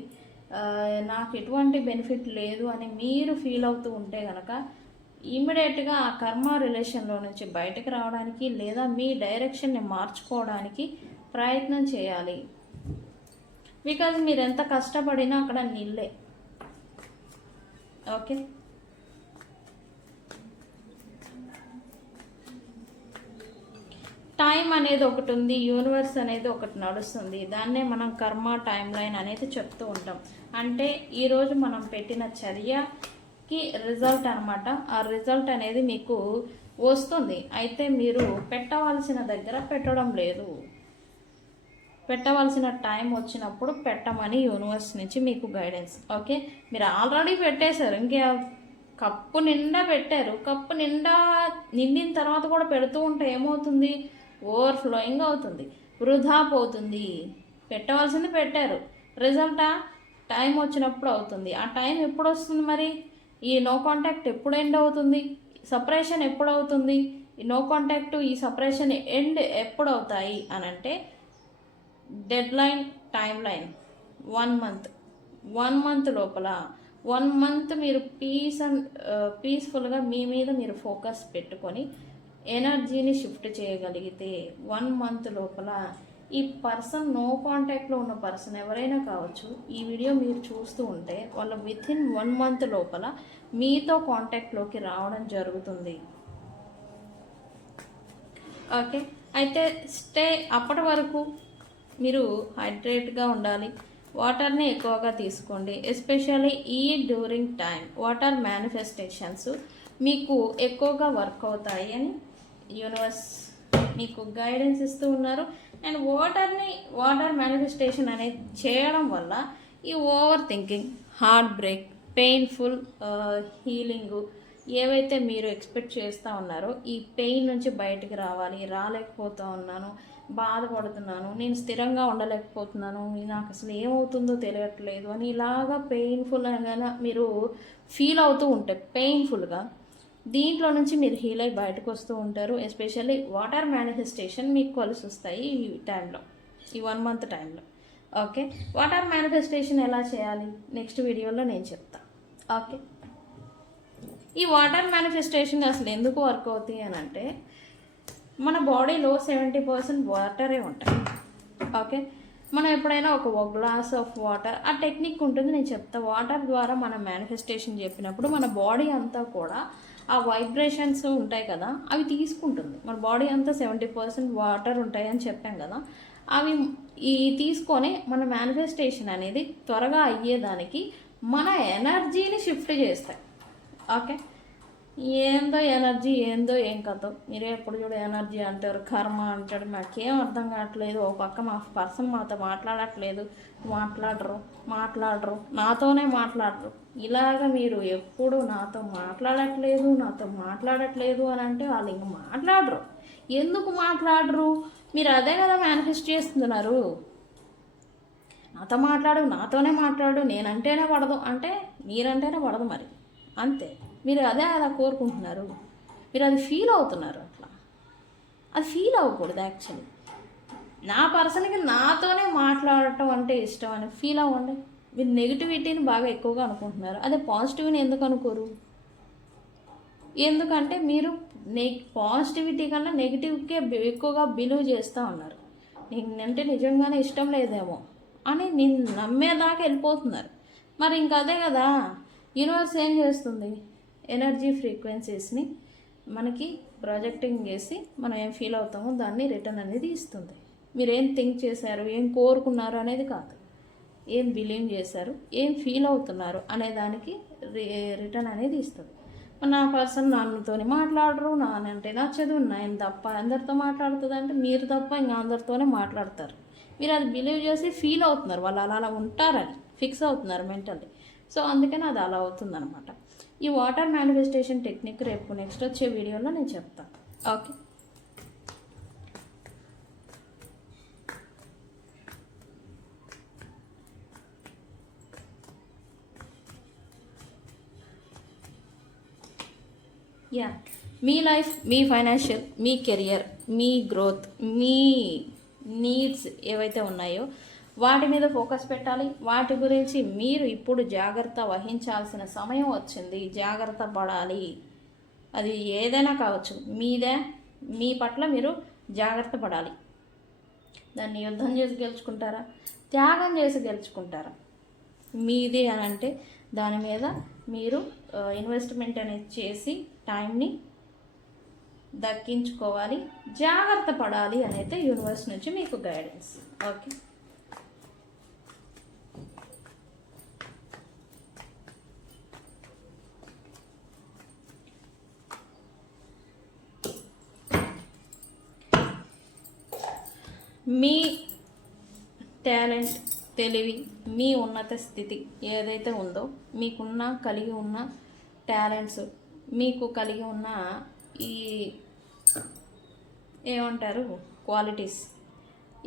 నాకు ఎటువంటి బెనిఫిట్ లేదు అని మీరు ఫీల్ అవుతూ ఉంటే కనుక ఇమ్మీడియట్గా ఆ కర్మ రిలేషన్లో నుంచి బయటకు రావడానికి లేదా మీ డైరెక్షన్ని మార్చుకోవడానికి ప్రయత్నం చేయాలి. బికాజ్ మీరు ఎంత కష్టపడినా అక్కడ నిల్లే. ఓకే, టైం అనేది ఒకటి ఉంది, యూనివర్స్ అనేది ఒకటి నడుస్తుంది. దాన్నే మనం కర్మ టైం లైన్ అనేది చెప్తూ ఉంటాం. అంటే ఈరోజు మనం పెట్టిన చర్యకి రిజల్ట్ అనమాట. ఆ రిజల్ట్ అనేది మీకు వస్తుంది. అయితే మీరు పెట్టవలసిన దగ్గర పెట్టడం లేదు. పెట్టవలసిన టైం వచ్చినప్పుడు పెట్టమని యూనివర్స్ నుంచి మీకు గైడెన్స్. ఓకే, మీరు ఆల్రెడీ పెట్టేశారు, ఇంకే కప్పు నిండా పెట్టారు. కప్పు నిండిన తర్వాత కూడా పెడుతూ ఉంటే ఏమవుతుంది, ఓవర్ఫ్లోయింగ్ అవుతుంది, వృధా పోతుంది. పెట్టవలసింది పెట్టారు, రిజల్టా టైం వచ్చినప్పుడు అవుతుంది. ఆ టైం ఎప్పుడు వస్తుంది మరి? ఈ నో కాంటాక్ట్ ఎప్పుడు ఎండ్ అవుతుంది, సపరేషన్ ఎప్పుడు అవుతుంది, ఈ నో కాంటాక్ట్, ఈ సపరేషన్ ఎండ్ ఎప్పుడు అవుతాయి అని అంటే dead line, time line 1 month లోపల 1 మంత్ మీరు పీస్ఫుల్గా మీ మీద మీరు ఫోకస్ పెట్టుకొని ఎనర్జీని షిఫ్ట్ చేయగలిగితే 1 మంత్ లోపల ఈ పర్సన్, నో కాంటాక్ట్లో ఉన్న పర్సన్ ఎవరైనా కావచ్చు, ఈ వీడియో మీరు చూస్తూ ఉంటే వాళ్ళు వితిన్ 1 మంత్ లోపల మీతో కాంటాక్ట్లోకి రావడం జరుగుతుంది. ఓకే, అయితే అప్పటి వరకు మీరు హైడ్రేట్గా ఉండాలి, వాటర్ని ఎక్కువగా తీసుకోండి. ఎస్పెషల్లీ ఈ డ్యూరింగ్ టైం వాటర్ మేనిఫెస్టేషన్స్ మీకు ఎక్కువగా వర్క్ అవుతాయి అని యూనివర్స్ మీకు గైడెన్స్ ఇస్తూ ఉన్నారు. అండ్ వాటర్ మేనిఫెస్టేషన్ అనేది చేయడం వల్ల ఈ over thinking, heart break, painful healing ఏవైతే మీరు ఎక్స్పెక్ట్ చేస్తూ ఉన్నారో ఈ పెయిన్ నుంచి బయటికి రాలేకపోతూ ఉన్నాను, బాధపడుతున్నాను, నేను స్థిరంగా ఉండలేకపోతున్నాను, నాకు అసలు ఏమవుతుందో తెలియట్లేదు అని ఇలాగా పెయిన్ఫుల్గా మీరు ఫీల్ అవుతూ ఉంటాయి. పెయిన్ఫుల్గా దీంట్లో నుంచి మీరు హీల్ అయి బయటకు వస్తూ ఉంటారు. ఎస్పెషల్లీ వాటర్ మేనిఫెస్టేషన్ మీకు కలిసి వస్తాయి ఈ టైంలో, ఈ 1 మంత్ టైంలో. ఓకే, వాటర్ మేనిఫెస్టేషన్ ఎలా చేయాలి నెక్స్ట్ వీడియోలో నేను చెప్తాను. ఓకే, ఈ వాటర్ మేనిఫెస్టేషన్ అసలు ఎందుకు వర్క్ అవుతాయి అని అంటే, మన బాడీలో 70% వాటరే ఉంటాయి. ఓకే, మనం ఎప్పుడైనా ఒక గ్లాస్ ఆఫ్ వాటర్, ఆ టెక్నిక్ ఉంటుంది నేను చెప్తా. వాటర్ ద్వారా మనం మేనిఫెస్టేషన్ చెప్పినప్పుడు మన బాడీ అంతా కూడా ఆ వైబ్రేషన్స్ ఉంటాయి కదా, అవి తీసుకుంటుంది. మన బాడీ అంతా 70% వాటర్ ఉంటాయి అని చెప్పాం కదా, అవి తీసుకొని మన మేనిఫెస్టేషన్ అనేది త్వరగా అయ్యేదానికి మన ఎనర్జీని షిఫ్ట్ చేస్తాయి. ఓకే, ఏందో ఎనర్జీ, ఏందో ఏం కథో, మీరే ఎప్పుడు చూడ ఎనర్జీ అంటారు, కర్మ అంటాడు, మాకేం అర్థం కావట్లేదు. ఒక పక్క మా పర్సన్ మాతో మాట్లాడట్లేదు, మాట్లాడరు, నాతోనే మాట్లాడరు. ఇలాగ మీరు ఎప్పుడు నాతో మాట్లాడట్లేదు అని అంటే వాళ్ళు ఇంక మాట్లాడరు. ఎందుకు మాట్లాడరు? మీరు అదే కదా మేనిఫెస్ట్ చేస్తున్నారు. నాతోనే మాట్లాడు, నేనంటేనే పడదు అంటే మీరంటేనే పడదు మరి, అంతే. మీరు అదే అలా కోరుకుంటున్నారు, మీరు అది ఫీల్ అవుతున్నారు. అట్లా అది ఫీల్ అవ్వకూడదు. యాక్చువల్లీ నా పర్సన్కి నాతోనే మాట్లాడటం అంటే ఇష్టం అని ఫీల్ అవ్వండి. మీరు నెగిటివిటీని బాగా ఎక్కువగా అనుకుంటున్నారు, అదే పాజిటివ్ని ఎందుకు అనుకోరు? ఎందుకంటే మీరు పాజిటివిటీ కన్నా నెగిటివ్కే ఎక్కువగా బిలీవ్ చేస్తూ ఉన్నారు. నేనంటే నిజంగానే ఇష్టం లేదేమో అని నేను నమ్మేదాకా వెళ్ళిపోతున్నారు. మరి ఇంకా అదే కదా యూనివర్స్ ఏం చేస్తుంది, ఎనర్జీ ఫ్రీక్వెన్సీస్ని మనకి ప్రాజెక్టింగ్ చేసి మనం ఏం ఫీల్ అవుతామో దాన్ని రిటర్న్ అనేది ఇస్తుంది. మీరు ఏం థింక్ చేశారు, ఏం కోరుకున్నారు అనేది కాదు, ఏం బిలీవ్ చేశారు, ఏం ఫీల్ అవుతున్నారు అనే దానికి రిటర్న్ అనేది ఇస్తుంది. నా పర్సన్ నాన్నతోని మాట్లాడరు, నానంటే నచ్చదు, నేను తప్ప అందరితో మాట్లాడుతుంది అంటే మీరు తప్ప ఇంకా అందరితోనే మాట్లాడతారు. మీరు అది బిలీవ్ చేసి ఫీల్ అవుతున్నారు, వాళ్ళు అలా ఉంటారని ఫిక్స్ అవుతున్నారు మెంటల్లీ. సో అందుకని అది అలా అవుతుందన్నమాట. ఈ వాటర్ మేనిఫెస్టేషన్ టెక్నిక్ రేపు నెక్స్ట్ వచ్చే వీడియోలో నేను చెప్తాను. ఓకే, యా, మీ లైఫ్, మీ ఫైనాన్షియల్, మీ కెరియర్, మీ గ్రోత్, మీ నీడ్స్ ఏవైతే ఉన్నాయో వాటి మీద ఫోకస్ పెట్టాలి. వాటి గురించి మీరు ఇప్పుడు జాగ్రత్త వహించాల్సిన సమయం వచ్చింది. జాగ్రత్త పడాలి. అది ఏదైనా కావచ్చు, మీ పట్ల మీరు జాగ్రత్త పడాలి. దాన్ని యుద్ధం చేసి గెలుచుకుంటారా, త్యాగం చేసి గెలుచుకుంటారా? మీది అని అంటే దాని మీద మీరు ఇన్వెస్ట్మెంట్ అనేది చేసి టైంని దక్కించుకోవాలి, జాగ్రత్త పడాలి అనేది యూనివర్స్ నుంచి మీకు గైడెన్స్. ఓకే, మీ టాలెంట్, తెలివి, మీ ఉన్నత స్థితి ఏదైతే ఉందో, కలిగి ఉన్న టాలెంట్స్, మీకు కలిగి ఉన్న ఈ ఏమంటారు క్వాలిటీస్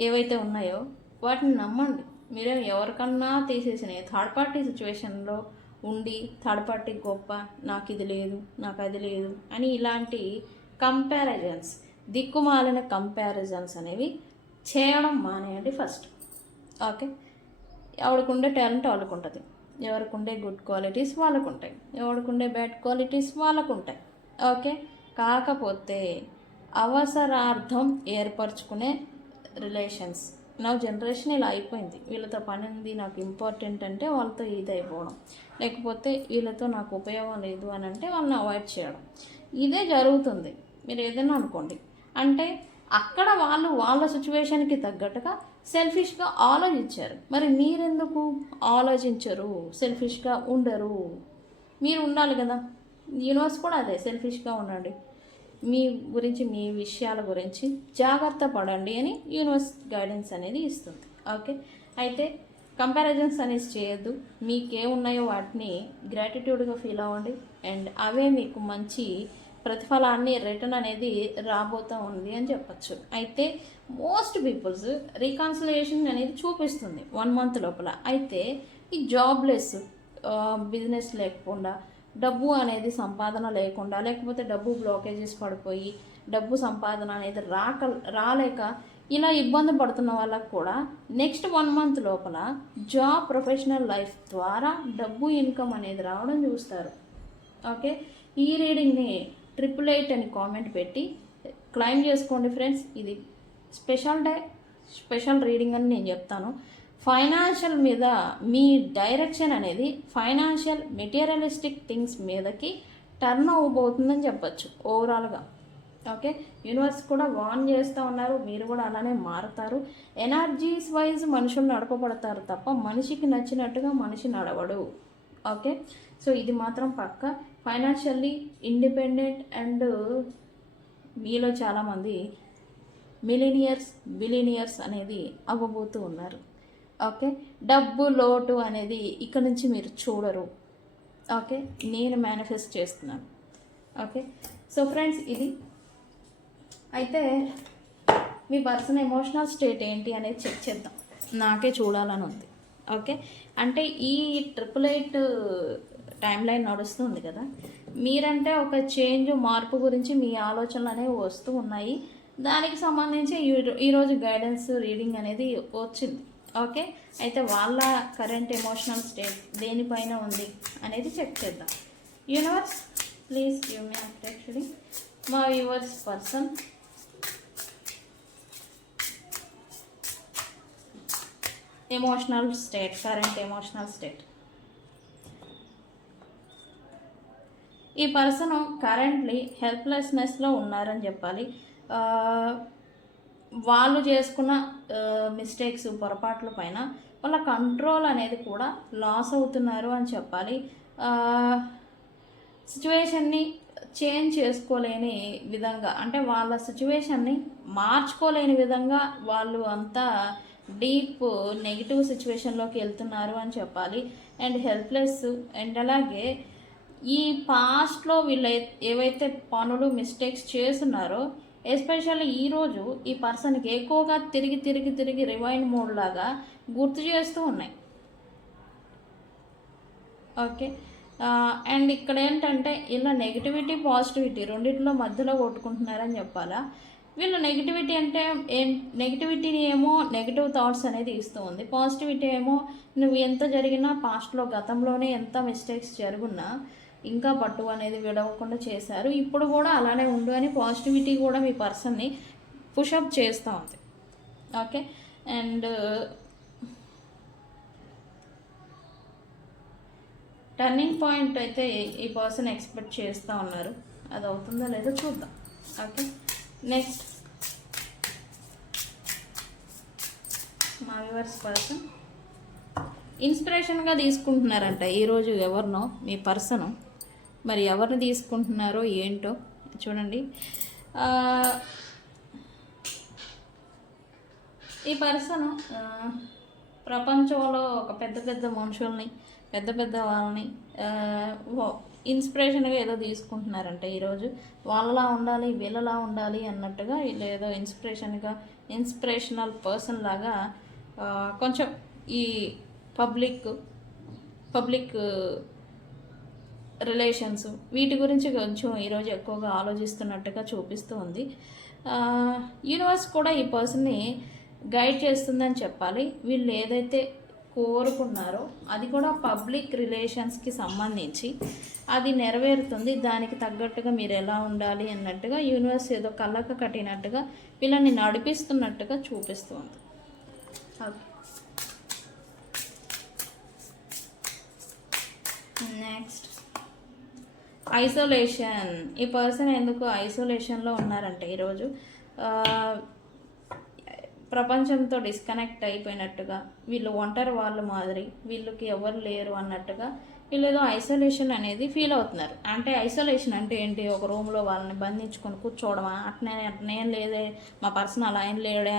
ఏవైతే ఉన్నాయో వాటిని నమ్మండి. మీరు ఎవరికన్నా తీసేసినాయి థర్డ్ పార్టీ సిచ్యువేషన్లో ఉండి థర్డ్ పార్టీ గొప్ప, నాకు ఇది లేదు, నాకు అది లేదు అని ఇలాంటి కంపారిజన్స్, దిక్కుమాలిన కంపారిజన్స్ అనేవి చేయడం మానేయండి ఫస్ట్. ఓకే, ఎవరికి ఉండే టాలెంట్ వాళ్ళకు ఉంటుంది, ఎవరికి ఉండే గుడ్ క్వాలిటీస్ వాళ్ళకు ఉంటాయి, ఎవరికి ఉండే బ్యాడ్ క్వాలిటీస్ వాళ్ళకు ఉంటాయి. ఓకే, కాకపోతే అవసరార్థం ఏర్పరచుకునే రిలేషన్స్, నా జనరేషన్ ఇలా అయిపోయింది. వీళ్ళతో పని ఉంది, నాకు ఇంపార్టెంట్ అంటే వాళ్ళతో ఇది అయిపోవడం, లేకపోతే వీళ్ళతో నాకు ఉపయోగం లేదు అని అంటే వాళ్ళని అవాయిడ్ చేయడం, ఇదే జరుగుతుంది. మీరు ఏదైనా అనుకోండి, అంటే అక్కడ వాళ్ళ సిచ్యువేషన్కి తగ్గట్టుగా సెల్ఫిష్గా ఆలోచించారు. మరి మీరెందుకు ఆలోచించరు, సెల్ఫిష్గా ఉండరు? మీరు ఉండాలి కదా. యూనివర్స్ కూడా అదే, సెల్ఫిష్గా ఉండండి, మీ గురించి, మీ విషయాల గురించి జాగ్రత్త పడండి అని యూనివర్స్ గైడెన్స్ అనేది ఇస్తుంది. ఓకే, అయితే కంపారిజన్స్ అనేది చేయొద్దు. మీకేమున్నాయో వాటిని గ్రాటిట్యూడ్గా ఫీల్ అవ్వండి, అండ్ అవే మీకు మంచి ప్రతిఫలాన్ని రిటర్న్ అనేది రాబోతూ ఉంది అని చెప్పచ్చు. అయితే మోస్ట్ పీపుల్స్ రీకన్సిలియేషన్ అనేది చూపిస్తుంది 1 మంత్ లోపల. అయితే ఈ జాబ్లెస్, బిజినెస్ లేకుండా, డబ్బు అనేది సంపాదన లేకుండా, లేకపోతే డబ్బు బ్లాకేజెస్ పడిపోయి డబ్బు సంపాదన అనేది రాలేక ఇలా ఇబ్బంది పడుతున్న వాళ్ళకు కూడా నెక్స్ట్ 1 మంత్ లోపల జాబ్, ప్రొఫెషనల్ లైఫ్ ద్వారా డబ్బు ఇన్కమ్ అనేది రావడం చూస్తారు. ఓకే, ఈ రీడింగ్ని 888 అని కామెంట్ పెట్టి క్లైమ్ చేసుకోండి ఫ్రెండ్స్. ఇది స్పెషల్ రీడింగ్ అని నేను చెప్తాను. ఫైనాన్షియల్ మీద మీ డైరెక్షన్ అనేది ఫైనాన్షియల్ మెటీరియలిస్టిక్ థింగ్స్ మీదకి టర్న్ అవ్వబోతుందని చెప్పచ్చు ఓవరాల్గా. ఓకే, యూనివర్స్ కూడా వార్న్ చేస్తూ ఉన్నారు, మీరు కూడా అలానే మారుతారు. ఎనర్జీస్ వైజ్ మనుషులు నడపబడతారు తప్ప మనిషికి నచ్చినట్టుగా మనిషి నడవడు. ఓకే, సో ఇది మాత్రం పక్క. ఫైనాన్షియల్లీ ఇండిపెండెంట్ అండ్ మీలో చాలామంది బిలినియర్స్ అనేది అవ్వబోతూ ఉన్నారు. ఓకే, డబ్బు లోటు అనేది ఇక్కడ నుంచి మీరు చూడరు. ఓకే, నేను మేనిఫెస్ట్ చేస్తున్నాను. ఓకే, సో ఫ్రెండ్స్ ఇది అయితే మీ పర్సన్ ఎమోషనల్ స్టేట్ ఏంటి అనేది చెక్ చేద్దాం. నాకే చూడాలని ఉంది. ఓకే, అంటే ఈ 888 టైం లైన్ నడుస్తుంది కదా, మీరంటే ఒక మార్పు గురించి మీ ఆలోచనలు అనేవి వస్తూ ఉన్నాయి. దానికి సంబంధించి ఈరోజు గైడెన్స్ రీడింగ్ అనేది వచ్చింది. ఓకే, అయితే వాళ్ళ కరెంట్ ఎమోషనల్ స్టేట్ దేనిపైన ఉంది అనేది చెక్ చేద్దాం. Universe please give me update reading. మా viewers person emotional state, current emotional state. ఈ పర్సన్ కరెంట్లీ హెల్ప్లెస్నెస్లో ఉన్నారని చెప్పాలి. వాళ్ళు చేసుకున్న మిస్టేక్స్, పొరపాట్ల పైన వాళ్ళ కంట్రోల్ అనేది కూడా లాస్ అవుతున్నారు అని చెప్పాలి. సిచ్యువేషన్ని చేంజ్ చేసుకోలేని విధంగా, అంటే వాళ్ళ సిచ్యువేషన్ని మార్చుకోలేని విధంగా వాళ్ళు అంతా డీప్ నెగిటివ్ సిచ్యువేషన్లోకి వెళ్తున్నారు అని చెప్పాలి. And helpless. అండ్ అలాగే ఈ పాస్ట్లో వీళ్ళు ఏవైతే పనులు, మిస్టేక్స్ చేస్తున్నారో ఎస్పెషల్లీ ఈరోజు ఈ పర్సన్కి ఎక్కువగా తిరిగి రివైండ్ మోడ్ లాగా గుర్తు చేస్తూ ఉన్నాయి. ఓకే, అండ్ ఇక్కడ ఏంటంటే ఇలా నెగిటివిటీ, పాజిటివిటీ రెండింటిలో మధ్యలో కొట్టుకుంటున్నారని చెప్పాలా. వీళ్ళు నెగిటివిటీ అంటే నెగిటివిటీని ఏమో నెగిటివ్ థాట్స్ అనేది ఇస్తూ ఉంది. పాజిటివిటీ ఏమో నువ్వు ఎంత జరిగినా పాస్ట్లో, గతంలోనే ఎంత మిస్టేక్స్ జరుగున్నా ఇంకా పట్టు అనేది విడవకుండా చేశారు, ఇప్పుడు కూడా అలానే ఉండు అని పాజిటివిటీ కూడా మీ పర్సన్ని పుషప్ చేస్తూ ఉంది. ఓకే, అండ్ టర్నింగ్ పాయింట్ అయితే ఈ పర్సన్ ఎక్స్పెక్ట్ చేస్తూ ఉన్నారు. అది అవుతుందో లేదో చూద్దాం. ఓకే, నెక్స్ట్ మా వ్యూవర్స్ పర్సన్ ఇన్స్పిరేషన్గా తీసుకుంటున్నారంట ఈరోజు ఎవరినో మీ పర్సను. మరి ఎవరిని తీసుకుంటున్నారో ఏంటో చూడండి. ఈ పర్సన్ ప్రపంచంలో ఒక పెద్ద మనుషుల్ని, పెద్ద వాళ్ళని ఇన్స్పిరేషన్గా ఏదో తీసుకుంటున్నారంట ఈరోజు. వాళ్ళలా ఉండాలి, వీళ్ళలా ఉండాలి అన్నట్టుగా వీళ్ళు ఏదో ఇన్స్పిరేషనల్ పర్సన్ లాగా కొంచెం ఈ పబ్లిక్ రిలేషన్స్ వీటి గురించి కొంచెం ఈరోజు ఎక్కువగా ఆలోచిస్తున్నట్టుగా చూపిస్తూ ఉంది. యూనివర్స్ కూడా ఈ పర్సన్ని గైడ్ చేస్తుందని చెప్పాలి. వీళ్ళు ఏదైతే కోరుకున్నారో అది కూడా పబ్లిక్ రిలేషన్స్కి సంబంధించి అది నెరవేరుతుంది. దానికి తగ్గట్టుగా మీరు ఎలా ఉండాలి అన్నట్టుగా యూనివర్స్ ఏదో కళ్ళకు కట్టినట్టుగా వీళ్ళని నడిపిస్తున్నట్టుగా చూపిస్తుంది. Okay, next isolation. ఈ పర్సన్ ఎందుకు ఐసోలేషన్లో ఉన్నారంటే ఈరోజు ప్రపంచంతో డిస్కనెక్ట్ అయిపోయినట్టుగా, వీళ్ళు ఒంటరి వాళ్ళు మాదిరి, వీళ్ళకి ఎవరు లేరు అన్నట్టుగా వీళ్ళు ఏదో ఐసోలేషన్ అనేది ఫీల్ అవుతున్నారు. అంటే ఐసోలేషన్ అంటే ఏంటి? ఒక రూమ్లో వాళ్ళని బంధించుకొని కూర్చోవడమా? అట్నే లేదే, మా పర్సన్ అలా ఏం లేడే,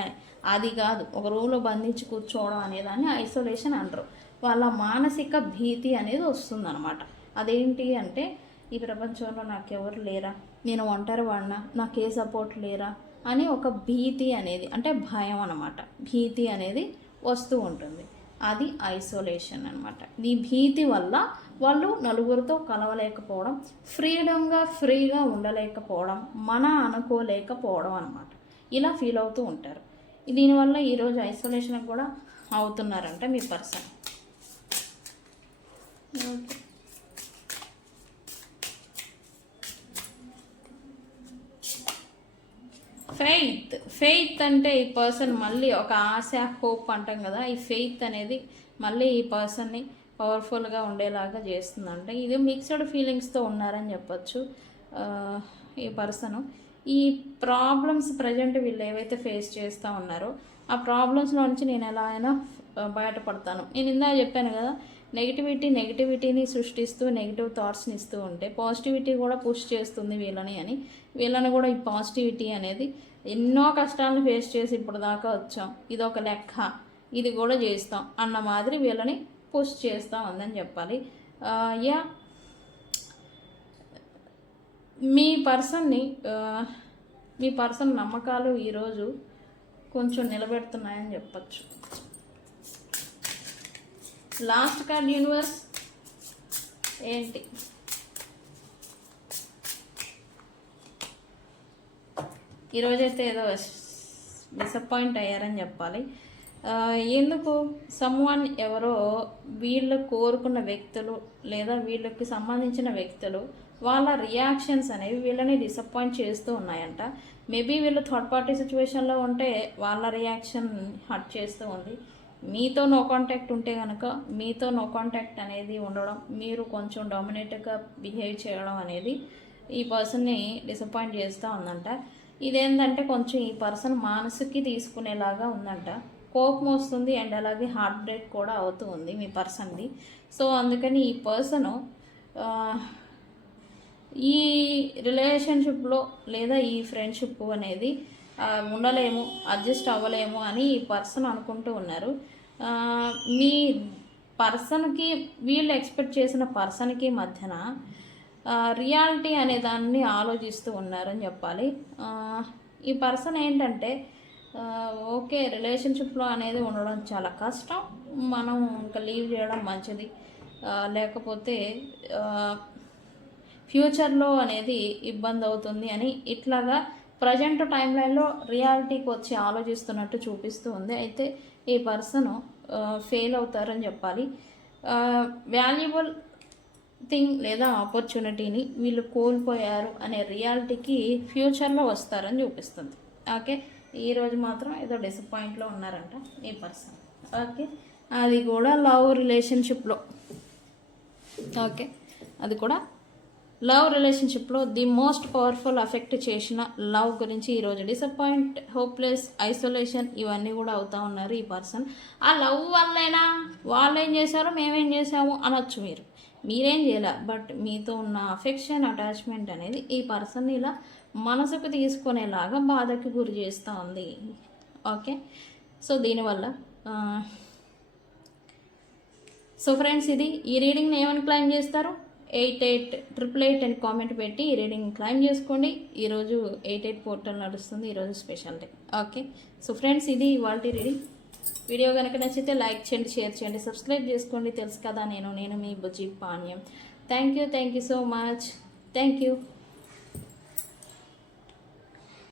అది కాదు. ఒక రూమ్లో బంధించి కూర్చోవడం అనేదాన్ని ఐసోలేషన్ అంటారు. వాళ్ళ మానసిక భీతి అనేది వస్తుందన్నమాట. అదేంటి అంటే ఈ ప్రపంచంలో నాకెవరు లేరా, నేను ఒంటరి వాడినా, నాకు ఏ సపోర్ట్ లేరా అని ఒక భీతి అనేది, అంటే భయం అన్నమాట, భీతి అనేది వస్తూ ఉంటుంది. అది ఐసోలేషన్ అనమాట. ఈ భీతి వల్ల వాళ్ళు నలుగురితో కలవలేకపోవడం, ఫ్రీగా ఉండలేకపోవడం, అనుకోలేకపోవడం అనమాట. ఇలా ఫీల్ అవుతూ ఉంటారు. దీనివల్ల ఈరోజు ఐసోలేషన్ కూడా అవుతున్నారంట మీ పర్సన్. ఫెయిత్ అంటే ఈ పర్సన్ మళ్ళీ ఒక ఆశ, హోప్ అంటాం కదా, ఈ ఫెయిత్ అనేది మళ్ళీ ఈ పర్సన్ని పవర్ఫుల్గా ఉండేలాగా చేస్తుందంట. ఇది మిక్స్డ్ ఫీలింగ్స్తో ఉన్నారని చెప్పచ్చు ఈ పర్సను. ఈ ప్రాబ్లమ్స్ ప్రజెంట్ వీళ్ళు ఏవైతే ఫేస్ చేస్తూ ఉన్నారో ఆ ప్రాబ్లమ్స్లో నుంచి నేను ఎలా అయినా బయటపడతాను. నేను ఇందాక చెప్పాను కదా, నెగిటివిటీని సృష్టిస్తూ నెగిటివ్ థాట్స్ని ఇస్తూ ఉంటే పాజిటివిటీ కూడా పుష్ చేస్తుంది వీళ్ళని కూడా ఈ పాజిటివిటీ అనేది ఎన్నో కష్టాలను ఫేస్ చేసి ఇప్పుడు దాకా వచ్చాం, ఇది ఒక లెక్క, ఇది కూడా చేస్తాం అన్న మాదిరి వీళ్ళని పుష్ చేస్తూ ఉందని చెప్పాలి. మీ పర్సన్ నమ్మకాలు ఈరోజు కొంచెం నిలబెడుతున్నాయని చెప్పచ్చు. లాస్ట్ కార్డ్ యూనివర్స్ ఏంటి? ఈరోజైతే ఏదో డిసప్పాయింట్ అయ్యారని చెప్పాలి. ఎందుకు? సమ్వన్ ఎవరో వీళ్ళు కోరుకున్న వ్యక్తులు లేదా వీళ్ళకి సంబంధించిన వ్యక్తులు వాళ్ళ రియాక్షన్స్ అనేవి వీళ్ళని డిసప్పాయింట్ చేస్తూ ఉన్నాయంట. మేబీ వీళ్ళు థర్డ్ పార్టీ సిచ్యువేషన్లో ఉంటే వాళ్ళ రియాక్షన్ హర్ట్ చేస్తూ ఉంది. మీతో నో కాంటాక్ట్ ఉంటే కనుక మీతో నో కాంటాక్ట్ అనేది ఉండడం, మీరు కొంచెం డామినేట్గా బిహేవ్ చేయడం అనేది ఈ పర్సన్ని డిసప్పాయింట్ చేస్తూ ఉందంట. ఇదేంటంటే కొంచెం ఈ పర్సన్ మనసుకి తీసుకునేలాగా ఉందంట. కోపం వస్తుంది అండ్ అలాగే హార్ట్ బ్రేక్ కూడా అవుతూ ఉంది మీ పర్సన్ది. సో అందుకని ఈ పర్సను ఈ రిలేషన్షిప్లో లేదా ఈ ఫ్రెండ్షిప్ అనేది ఉండలేము, అడ్జస్ట్ అవ్వలేము అని ఈ పర్సన్ అనుకుంటూ ఉన్నారు. మీ పర్సన్కి, వీళ్ళు ఎక్స్పెక్ట్ చేసిన పర్సన్కి మధ్యన రియాలిటీ అనే దాన్ని ఆలోచిస్తూ ఉన్నారని చెప్పాలి. ఈ పర్సన్ ఏంటంటే ఓకే, రిలేషన్షిప్లో అనేది ఉండడం చాలా కష్టం, మనం ఇంకా లీవ్ చేయడం మంచిది, లేకపోతే ఫ్యూచర్లో అనేది ఇబ్బంది అవుతుంది అని ఇట్లాగా ప్రజెంట్ టైం లైన్లో రియాలిటీకి వచ్చి ఆలోచిస్తున్నట్టు చూపిస్తూ ఉంది. అయితే ఈ పర్సన్ ఫెయిల్ అవుతారని చెప్పాలి. వాల్యుబుల్ థింగ్ లేదా ఆపర్చునిటీని వీళ్ళు కోల్పోయారు అనే రియాలిటీకి ఫ్యూచర్లో వస్తారని చూపిస్తుంది. ఓకే, ఈరోజు మాత్రం ఏదో డిసప్పాయింట్లో ఉన్నారంట ఈ పర్సన్. ఓకే, అది కూడా లవ్ రిలేషన్షిప్లో. ఓకే, అది కూడా లవ్ రిలేషన్షిప్లో ది మోస్ట్ పవర్ఫుల్ అఫెక్ట్ చేసిన లవ్ గురించి ఈరోజు డిసప్పాయింట్, హోప్లెస్, ఐసోలేషన్ ఇవన్నీ కూడా అవుతూ ఉన్నారు ఈ పర్సన్. ఆ లవ్ వల్లైనా వాళ్ళు ఏం చేశారో మేమేం చేసాము అనొచ్చు, మీరేం చేయలే, బట్ మీతో ఉన్న అఫెక్షన్, అటాచ్మెంట్ అనేది ఈ పర్సన్ ఇలా మనసుకు తీసుకునేలాగా బాధకి గురి చేస్తూ ఉంది. ఓకే, సో దీనివల్ల సో ఫ్రెండ్స్, ఇది ఈ రీడింగ్ని ఏమని క్లైమ్ చేస్తారు? 8888 అని కామెంట్ పెట్టి ఈ రీడింగ్ క్లైమ్ చేసుకోండి. ఈరోజు 88 పోర్టల్ నడుస్తుంది, ఈరోజు special day. Okay, so friends, ఇది ఇవాళ రీడింగ్. వీడియో కనుక నచ్చితే లైక్ చేయండి, షేర్ చేయండి, సబ్స్క్రైబ్ చేసుకోండి. తెలుసు కదా, నేను మీ Bujji Panyam. Thank you so much. Thank you.